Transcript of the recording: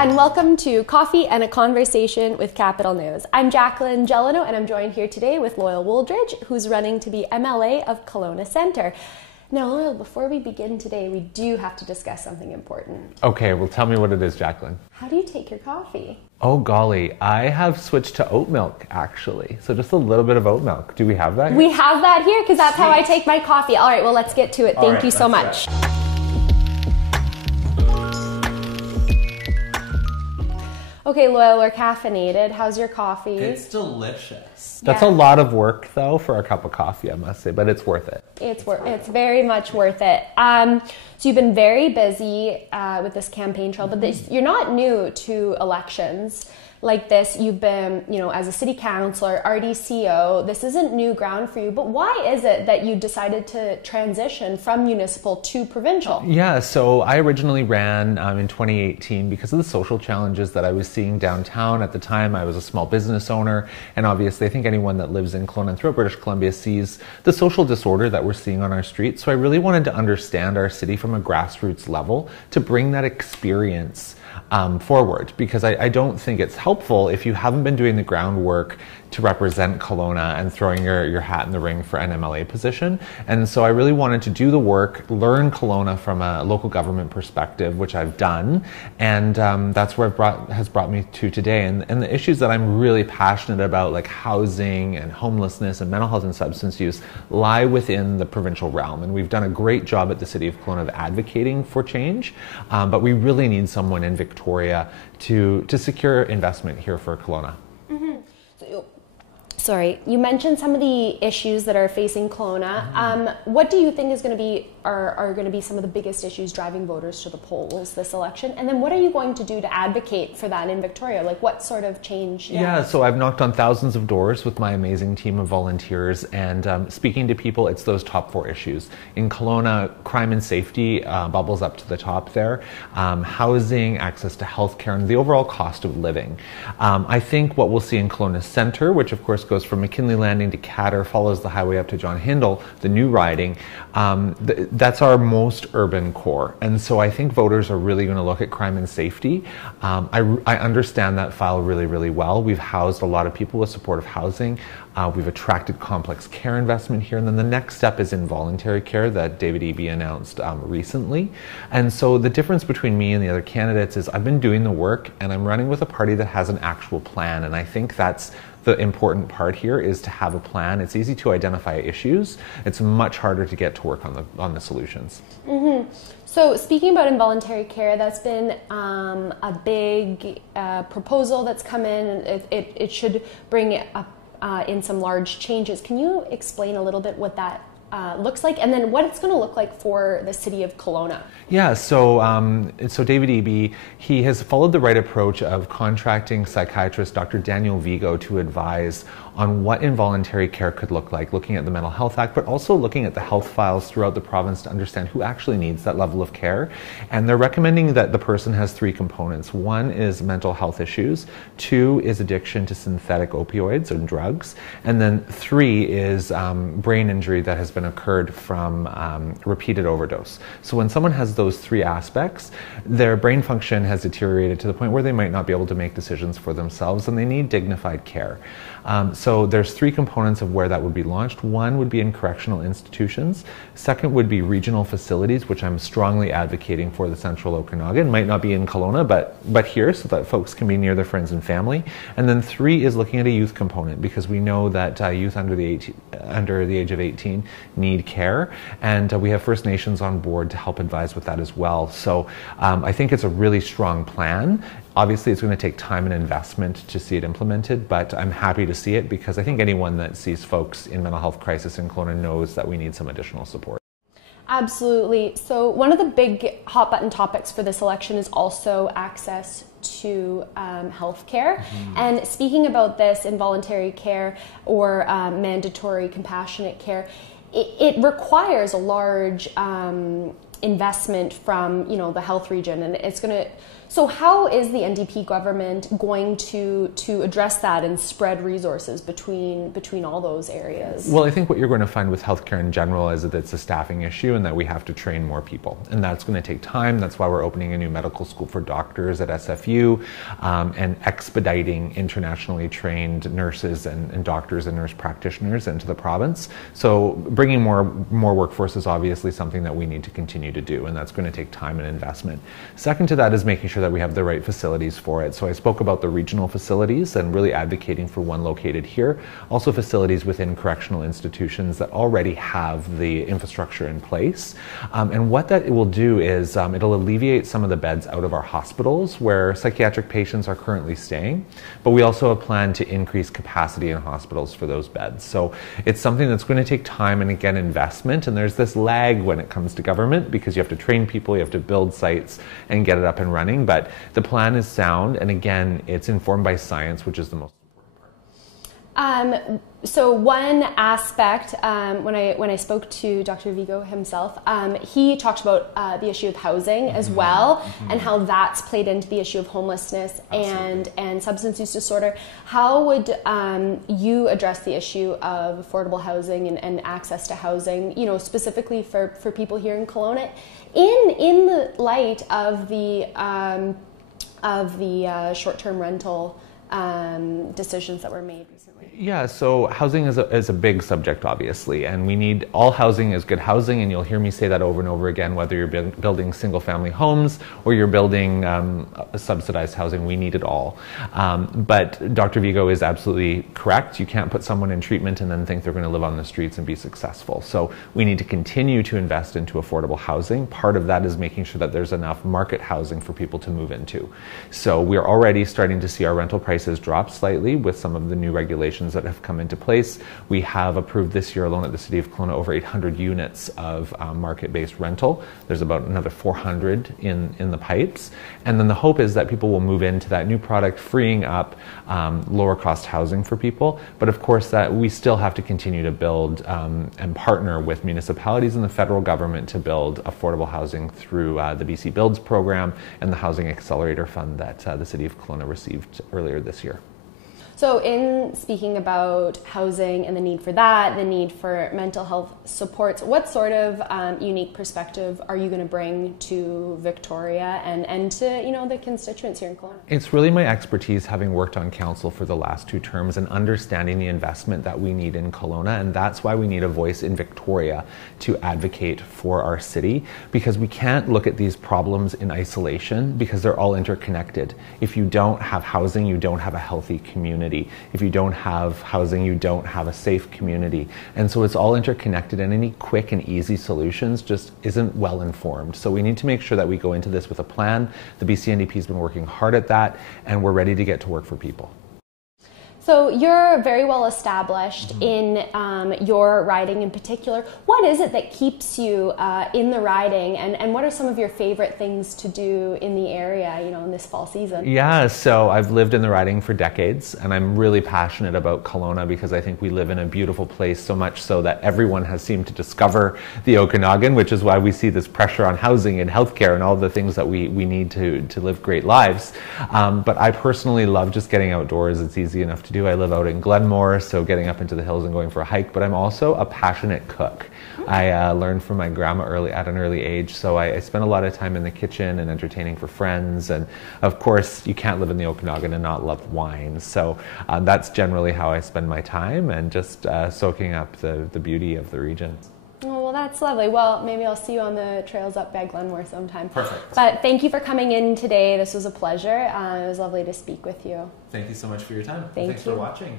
and welcome to Coffee and a Conversation with Capital News. I'm Jacqueline Gelano, and I'm joined here today with Loyal Wooldridge, who's running to be MLA of Kelowna Centre. Now, Loyal, before we begin today, we do have to discuss something important. Okay, well, tell me what it is, Jacqueline. How do you take your coffee? Oh, golly, I have switched to oat milk, actually. So just a little bit of oat milk. Do we have that here? We have that here, because that's how I take my coffee. All right, well, let's get to it. Thank you so much. Okay, Loyal, we're caffeinated. How's your coffee? It's delicious. That's a lot of work, though, for a cup of coffee, I must say, but it's worth it. It's very much worth it. So you've been very busy with this campaign trail, but you're not new to elections like this. You've been, as a city councillor, RDCO. This isn't new ground for you, but why is it that you decided to transition from municipal to provincial? Yeah, so I originally ran in 2018 because of the social challenges that I was seeing downtown. At the time, I was a small business owner, and obviously I think anyone that lives in Kelowna and throughout British Columbia sees the social disorder that we're seeing on our streets. So I really wanted to understand our city from a grassroots level to bring that experience forward, because I don't think it's helpful if you haven't been doing the groundwork to represent Kelowna and throwing your hat in the ring for an MLA position. And so I really wanted to do the work, learn Kelowna from a local government perspective, which I've done, and that's where has brought me to today. And the issues that I'm really passionate about, like housing and homelessness and mental health and substance use, lie within the provincial realm. And we've done a great job at the City of Kelowna of advocating for change, but we really need someone in Victoria to secure investment here for Kelowna. Sorry, you mentioned some of the issues that are facing Kelowna. What do you think is going to be are going to be some of the biggest issues driving voters to the polls this election? And then what are you going to do to advocate for that in Victoria? Like what sort of change? Yeah, so I've knocked on thousands of doors with my amazing team of volunteers, and speaking to people, it's those top four issues. In Kelowna, crime and safety bubbles up to the top there. Housing, access to healthcare, and the overall cost of living. I think what we'll see in Kelowna Centre, which of course goes from McKinley Landing to Catter, follows the highway up to John Hindle, the new riding, that's our most urban core. And so I think voters are really going to look at crime and safety. I understand that file really, really well. We've housed a lot of people with supportive housing. We've attracted complex care investment here. And then the next step is involuntary care that David Eby announced recently. And so the difference between me and the other candidates is I've been doing the work, and I'm running with a party that has an actual plan. And I think that's the important part here, is to have a plan. It's easy to identify issues. It's much harder to get to work on the solutions. So speaking about involuntary care, that's been a big proposal that's come in. It should bring in some large changes. Can you explain a little bit what that looks like, and then what it's going to look like for the city of Kelowna? Yeah, so David Eby, he has followed the right approach of contracting psychiatrist Dr. Daniel Vigo to advise on what involuntary care could look like, looking at the Mental Health Act, but also looking at the health files throughout the province to understand who actually needs that level of care. And they're recommending that the person has three components. One is mental health issues, two is addiction to synthetic opioids and drugs, and then three is brain injury that has been occurred from repeated overdose. So when someone has those three aspects, their brain function has deteriorated to the point where they might not be able to make decisions for themselves, and they need dignified care. So there's three components of where that would be launched. One would be in correctional institutions. Second would be regional facilities, which I'm strongly advocating for the central Okanagan. Might not be in Kelowna, but here, so that folks can be near their friends and family. And then three is looking at a youth component, because we know that youth under the age of 18 need care, and we have First Nations on board to help advise with that as well. So I think it's a really strong plan. Obviously, it's going to take time and investment to see it implemented, but I'm happy to see it, because I think anyone that sees folks in mental health crisis in Kelowna knows that we need some additional support. Absolutely. So one of the big hot button topics for this election is also access to healthcare. And speaking about this involuntary care or mandatory compassionate care, it requires a large investment from, the health region, and it's going to. So how is the NDP government going to address that and spread resources between all those areas? Well, I think what you're going to find with healthcare in general is that it's a staffing issue and that we have to train more people. And that's going to take time. That's why we're opening a new medical school for doctors at SFU and expediting internationally trained nurses and doctors and nurse practitioners into the province. So bringing more workforce is obviously something that we need to continue to do, and that's going to take time and investment. Second to that is making sure that we have the right facilities for it. So I spoke about the regional facilities and really advocating for one located here. Also facilities within correctional institutions that already have the infrastructure in place. And what that will do is it'll alleviate some of the beds out of our hospitals where psychiatric patients are currently staying, but we also have planned to increase capacity in hospitals for those beds. So it's something that's going to take time and again investment, and there's this lag when it comes to government because you have to train people, you have to build sites and get it up and running. But the plan is sound, and again, it's informed by science, which is the most important part. So one aspect, when I spoke to Dr. Vigo himself, he talked about the issue of housing as well, and how that's played into the issue of homelessness and substance use disorder. How would you address the issue of affordable housing and access to housing, specifically for people here in Kelowna, in the light of the short-term rental decisions that were made recently? Yeah, so housing is a big subject, obviously, and we need all housing is good housing, and you'll hear me say that over and over again, whether you're building single-family homes or you're building subsidized housing, we need it all. But Dr. Vigo is absolutely correct. You can't put someone in treatment and then think they're going to live on the streets and be successful. So we need to continue to invest into affordable housing. Part of that is making sure that there's enough market housing for people to move into. So we're already starting to see our rental prices drop slightly with some of the new regulations that have come into place. We have approved this year alone at the City of Kelowna over 800 units of market-based rental. There's about another 400 in the pipes. And then the hope is that people will move into that new product, freeing up lower cost housing for people. But of course, that we still have to continue to build and partner with municipalities and the federal government to build affordable housing through the BC Builds program and the Housing Accelerator Fund that the City of Kelowna received earlier this year. So in speaking about housing and the need for that, the need for mental health supports, what sort of unique perspective are you going to bring to Victoria and to the constituents here in Kelowna? It's really my expertise, having worked on council for the last 2 terms and understanding the investment that we need in Kelowna, and that's why we need a voice in Victoria to advocate for our city, because we can't look at these problems in isolation because they're all interconnected. If you don't have housing, you don't have a healthy community. If you don't have housing, you don't have a safe community. And so it's all interconnected, and any quick and easy solutions just isn't well informed. So we need to make sure that we go into this with a plan. The BC NDP has been working hard at that, and we're ready to get to work for people. So you're very well established in your riding in particular. What is it that keeps you in the riding, and what are some of your favorite things to do in the area, in this fall season? Yeah, so I've lived in the riding for decades, and I'm really passionate about Kelowna because I think we live in a beautiful place, so much so that everyone has seemed to discover the Okanagan, which is why we see this pressure on housing and healthcare and all the things that we need to live great lives. But I personally love just getting outdoors. It's easy enough to do. I live out in Glenmore, so getting up into the hills and going for a hike, but I'm also a passionate cook. I learned from my grandma at an early age, so I spend a lot of time in the kitchen and entertaining for friends, and of course you can't live in the Okanagan and not love wine, so that's generally how I spend my time, and just soaking up the beauty of the region. Oh, well, that's lovely. Well, maybe I'll see you on the trails up by Glenmore sometime. Perfect. But thank you for coming in today. This was a pleasure. It was lovely to speak with you. Thank you so much for your time. Thanks for watching.